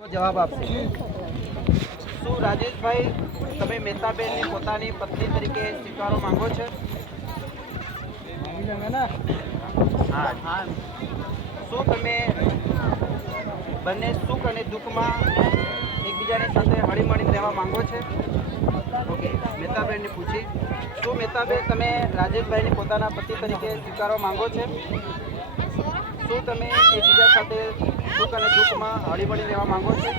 જવાબ આપશે. શું રાજેશભાઈ તમે મહેતાબેનને પોતાની પત્ની તરીકે સ્વીકારવા માંગો છો? હા. શું તમે બંને સુખ અને દુઃખમાં એકબીજાની સાથે હળીમળીને રહેવા માંગો છો? ઓકે, મહેતાબેનને પૂછી. શું મહેતાબેન તમે રાજેશભાઈને પોતાના પતિ તરીકે સ્વીકારવા માંગો છો? શું તમે એકબીજા સાથે સુખ અને દુઃખમાં હળીમળી રહેવા માંગો છો?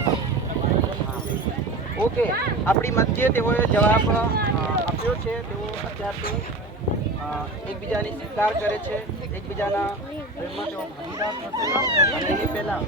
ઓકે, આપણી મધ્યે તેઓએ જવાબ આપ્યો છે. તેઓ અત્યારથી એકબીજાની સ્વીકાર કરે છે, એકબીજાના પ્રેમમાં તેઓ ભાગીદાર થશે. અને એની પહેલાં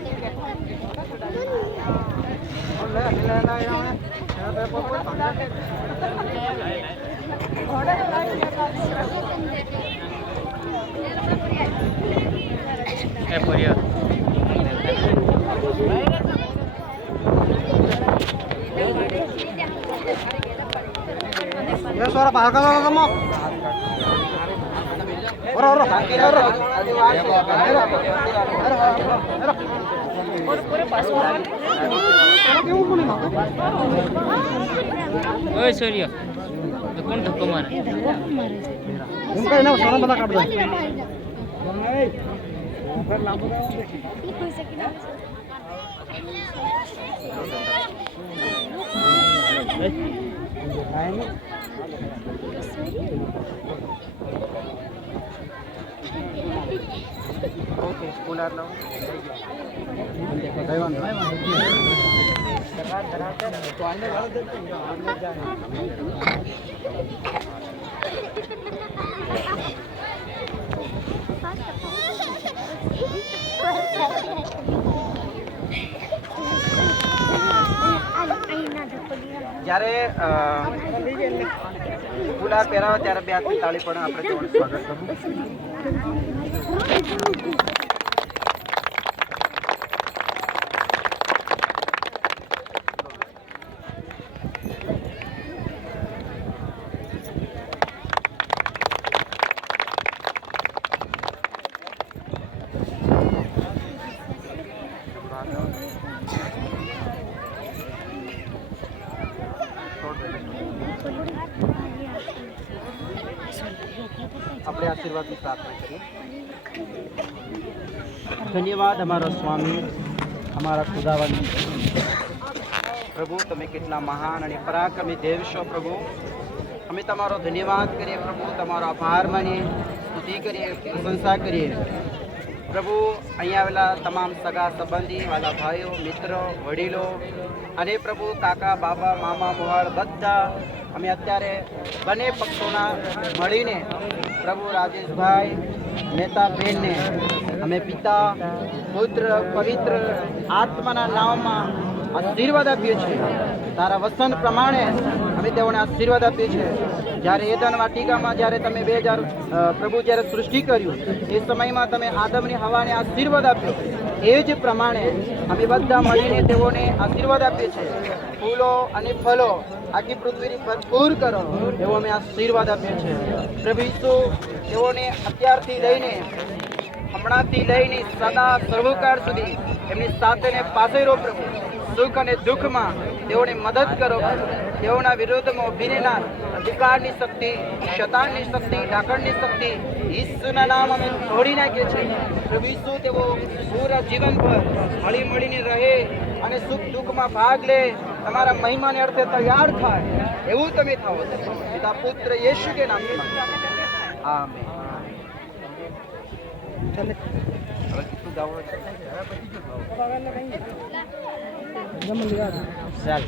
suara Pak Hakam kamu. ओए सूर्य तो कौन धक्का मारा इनका इन्हें सारा बता काट दो. ઓકે, કુલર લો. જ્યારે ગુલાબ પહેરાવે ત્યારે બે હાથની તાળી પણ આપણે તેઓનું સ્વાગત કરવું. આપણે આશીર્વાદની પ્રાર્થના કરીએ. ધન્યવાદ અમારો સ્વામી, અમારા ખુદાવંત પ્રભુ, તમે કેટલા મહાન અને પરાક્રમી દેવ છો પ્રભુ. અમે તમારો ધન્યવાદ કરીએ પ્રભુ, તમારો આભાર માનીએ, સ્તુતિ કરીએ, પ્રશંસા કરીએ પ્રભુ. અહીંયા આવેલા તમામ સગા સંબંધી, વાલા ભાઈઓ, મિત્રો, વડીલો અને પ્રભુ કાકા, બાબા, મામા, મોહાળ બધા અમે અત્યારે બંને પક્ષોના મળીને પ્રભુ રાજેશભાઈ મહેતાબેનને અમે પિતા, પુત્ર, પવિત્ર આત્માના નામમાં આશીર્વાદ આપીએ છીએ. તારા વચન પ્રમાણે અમે તેઓને આશીર્વાદ આપીએ છીએ. જ્યારે એદન વાટિકામાં જ્યારે તમે પ્રભુ જ્યારે સૃષ્ટિ કર્યું એ સમયમાં તમે આદમની હવાને આશીર્વાદ આપ્યો, એ જ પ્રમાણે અમે બધા મળીને તેઓને આશીર્વાદ આપીએ છીએ. ફૂલો અને ફલો આખી પૃથ્વીની ભરપૂર કરો એવો અમે આશીર્વાદ આપીએ છીએ. પ્રભુ ઈસુ તેઓને અત્યારથી લઈને હમણાંથી લઈને સદા સર્વકાળ સુધી એમની સાથેને પાસે રહો પ્રભુ. સુખ અને દુઃખમાં તેઓને મદદ કરો. તેઓના વિરોધમાં ઉભી રહેનાર અધિકારની શક્તિ, શૈતાનની શક્તિ, ડાકણની શક્તિ ઈસુના નામ અમે તોડી નાખીએ છીએ. પ્રભુ ઈસુ તેઓ પૂરા જીવનભર હળી મળીને રહે અને સુખ દુઃખમાં ભાગ લે, તમારા મહિમાને અર્થે તૈયાર થાય એવું તમે થાઓ. પિતા પુત્ર યેશુ કે નામ આમેન. હવે કેટલું ગાવું છે? ચાલ.